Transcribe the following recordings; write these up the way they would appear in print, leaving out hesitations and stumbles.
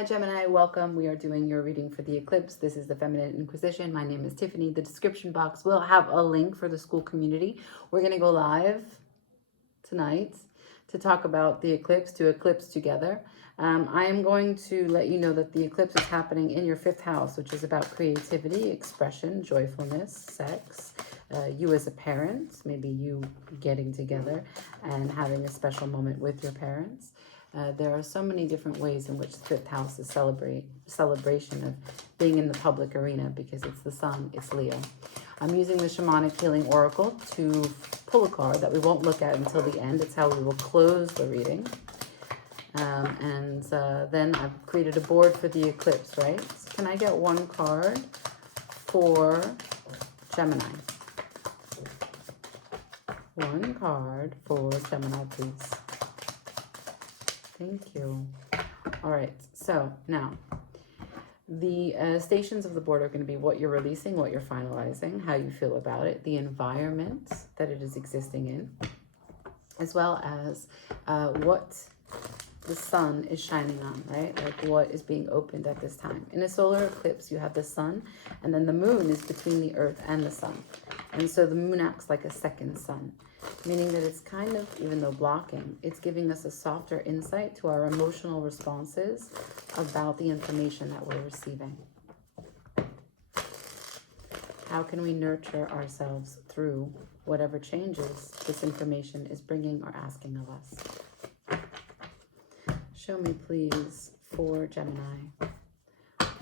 Hi Gemini, welcome. We are doing your reading for the eclipse. This is the Feminine Inquisition. My name is Tiffany. The description box will have a link for the school community. We're going to go live tonight to talk about the eclipse, to eclipse together. I am going to let you know that the eclipse is happening in your 5th house, which is about creativity, expression, joyfulness, sex, you as a parent, maybe you getting together and having a special moment with your parents. There are so many different ways in which the 5th house is celebration of being in the public arena, because it's the sun, it's Leo. I'm using the Shamanic Healing Oracle to pull a card that we won't look at until the end. It's how we will close the reading. Then I've created a board for the eclipse, right? Can I get one card for Gemini? One card for Gemini, please. Thank you. All right, so now the stations of the board are going to be what you're releasing, what you're finalizing, how you feel about it, the environment that it is existing in, as well as what the sun is shining on, right? Like what is being opened at this time. In a solar eclipse, you have the sun, and then the moon is between the earth and the sun. And so the moon acts like a second sun, meaning that it's kind of, even though blocking, it's giving us a softer insight to our emotional responses about the information that we're receiving. How can we nurture ourselves through whatever changes this information is bringing or asking of us? Show me, please, for Gemini.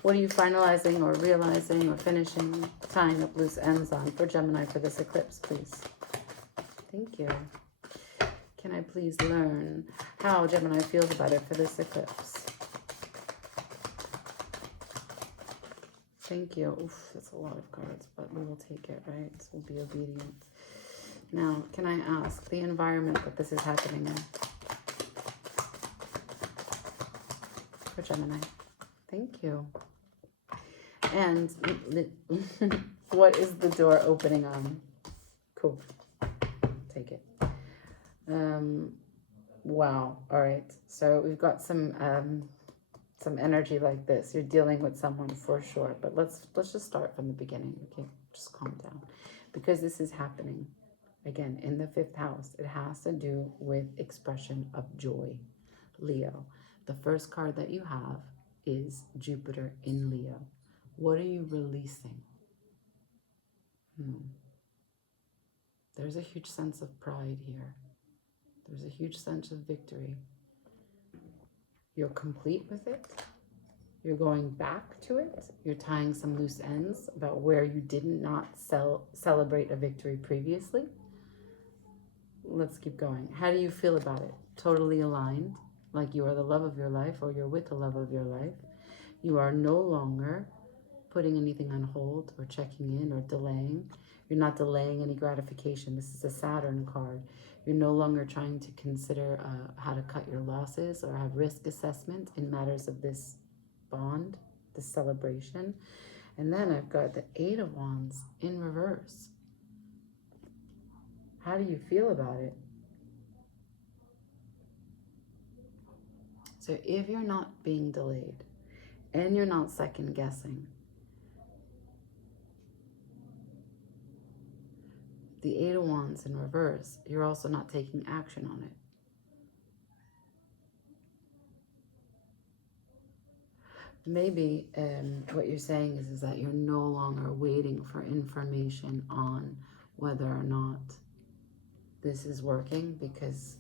What are you finalizing or realizing or finishing, tying up loose ends on for Gemini for this eclipse, please? Thank you. Can I please learn how Gemini feels about it for this eclipse? Thank you. Oof, that's a lot of cards, but we will take it, right? We'll be obedient. Now, can I ask the environment that this is happening in for Gemini? Thank you. And what is the door opening on? Cool. Take it. Wow. All right. So we've got some energy like this. You're dealing with someone for sure. But let's just start from the beginning. Okay, just calm down, because this is happening again in the 5th house. It has to do with expression of joy. Leo. The first card that you have is Jupiter in Leo. What are you releasing? There's a huge sense of pride here. There's a huge sense of victory. You're complete with it. You're going back to it. You're tying some loose ends about where you did not celebrate a victory previously. Let's keep going. How do you feel about it? Totally aligned, like you are the love of your life, or you're with the love of your life. You are no longer putting anything on hold or checking in or delaying. You're not delaying any gratification. This is a Saturn card. You're no longer trying to consider how to cut your losses or have risk assessment in matters of this bond, this celebration. And then I've got the 8 of Wands in reverse. How do you feel about it? So if you're not being delayed and you're not second guessing, the 8 of Wands in reverse, you're also not taking action on it. Maybe what you're saying is that you're no longer waiting for information on whether or not this is working, because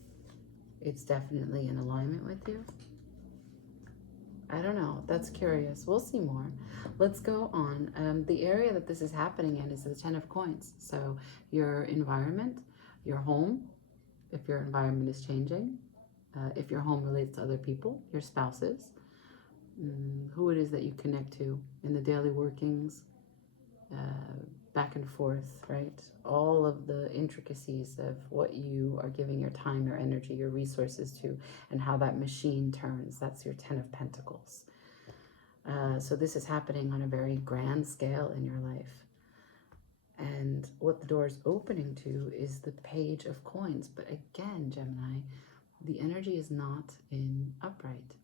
it's definitely in alignment with you. I don't know. That's curious. We'll see more. Let's go on. The area that this is happening in is the 10 of Coins. So your environment, your home, if your environment is changing, if your home relates to other people, your spouses, who it is that you connect to in the daily workings, back and forth, right? All of the intricacies of what you are giving your time, your energy, your resources to, and how that machine turns. That's your 10 of Pentacles. So this is happening on a very grand scale in your life. And what the door is opening to is the Page of Coins. But again, Gemini, the energy is not in upright.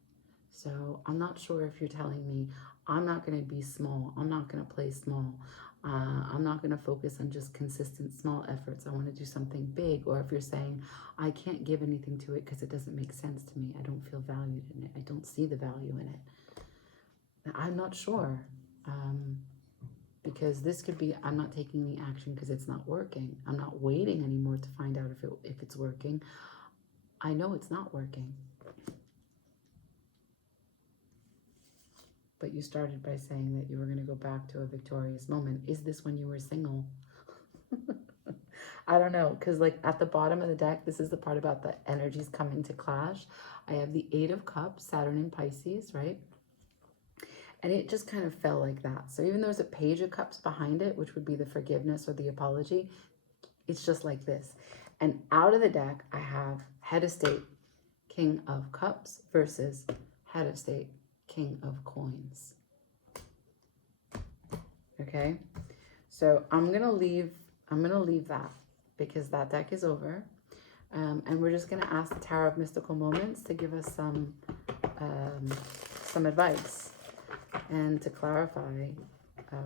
So I'm not sure if you're telling me I'm not going to be small. I'm not going to play small. I'm not going to focus on just consistent small efforts. I want to do something big. Or if you're saying I can't give anything to it because it doesn't make sense to me. I don't feel valued in it. I don't see the value in it. I'm not sure. Because this could be, I'm not taking the action because it's not working. I'm not waiting anymore to find out if it's working. I know it's not working. But you started by saying that you were going to go back to a victorious moment. Is this when you were single? I don't know, because like at the bottom of the deck, this is the part about the energies coming to clash. I have the 8 of Cups, Saturn in Pisces, right? And it just kind of fell like that. So even though there's a Page of Cups behind it, which would be the forgiveness or the apology, it's just like this. And out of the deck, I have Head of State, King of Cups versus Head of State, King of Coins. Okay, so I'm gonna leave that because that deck is over, and we're just gonna ask the Tower of Mystical Moments to give us some advice and to clarify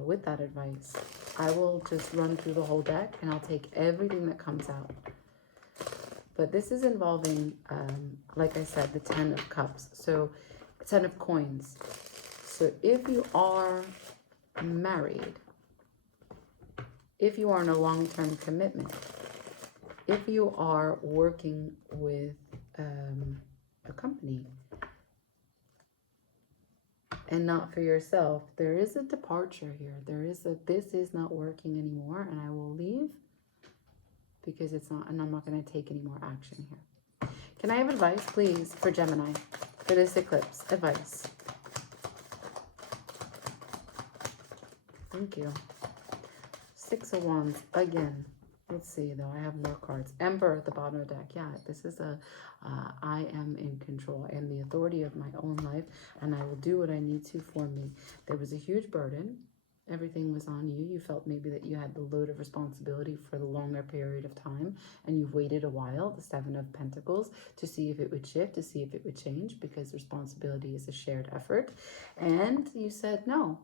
with that advice. I will just run through the whole deck and I'll take everything that comes out. But this is involving, like I said, the 10 of Cups. So 10 of Coins. So if you are married, if you are in a long-term commitment, if you are working with a company and not for yourself, there is a departure here. This is not working anymore and I will leave because it's not, and I'm not going to take any more action here. Can I have advice, please, for Gemini, for this eclipse? Advice. Thank you. 6 of Wands again. Let's see, though. I have more cards. Emperor at the bottom of the deck. Yeah, this is I am in control. I am the authority of my own life, and I will do what I need to for me. There was a huge burden. Everything was on you. You felt maybe that you had the load of responsibility for the longer period of time, and you've waited a while, the 7 of Pentacles, to see if it would shift, to see if it would change, because responsibility is a shared effort. And you said, no,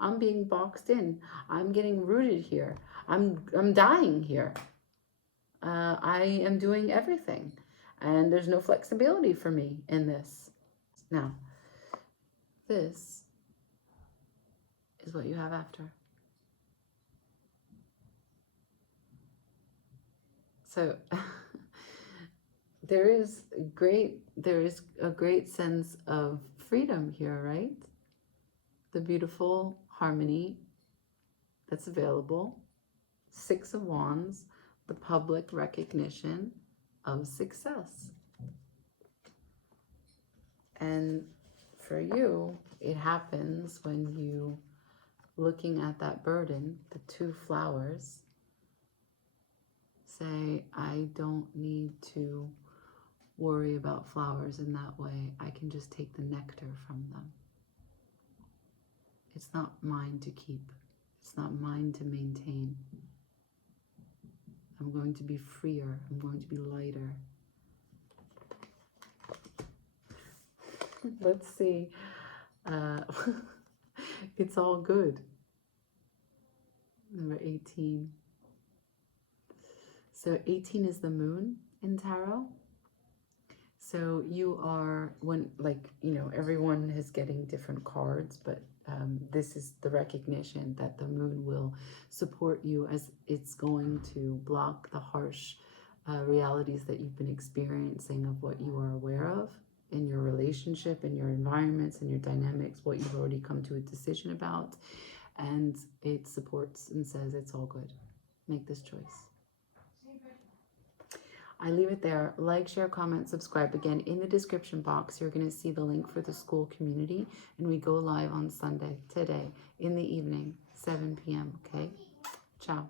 I'm being boxed in. I'm getting rooted here. I'm dying here. I am doing everything, and there's no flexibility for me in this. Now, this is what you have after. So there is a great sense of freedom here, right? The beautiful harmony that's available. 6 of Wands, the public recognition of success. And for you, it happens when you, looking at that burden, the 2 flowers, say, I don't need to worry about flowers in that way. I can just take the nectar from them. It's not mine to keep. It's not mine to maintain. I'm going to be freer. I'm going to be lighter. Let's see. It's all good. Number 18. So 18 is the moon in tarot. So you are, everyone is getting different cards, but this is the recognition that the moon will support you as it's going to block the harsh realities that you've been experiencing of what you are aware of in your relationship, in your environments, in your dynamics, what you've already come to a decision about. And it supports and says it's all good. Make this choice. I leave it there. Like, share, comment, subscribe. Again, in the description box, you're going to see the link for the school community. And we go live on Sunday, today, in the evening, 7 p.m. Okay? Ciao.